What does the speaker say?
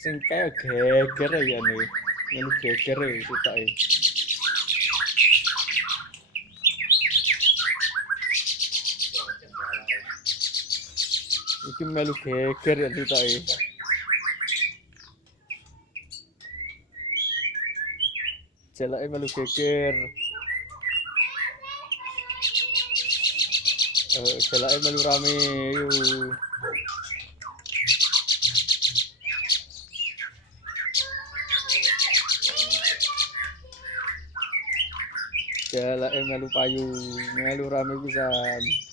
Sing kayak geger ya nih. Melu geger ya sitoke. Iki melu geger ya sitoke. Jalake melu geger. Jalake melu rame. Yuk. Jalake melu payu, melu rame pisan.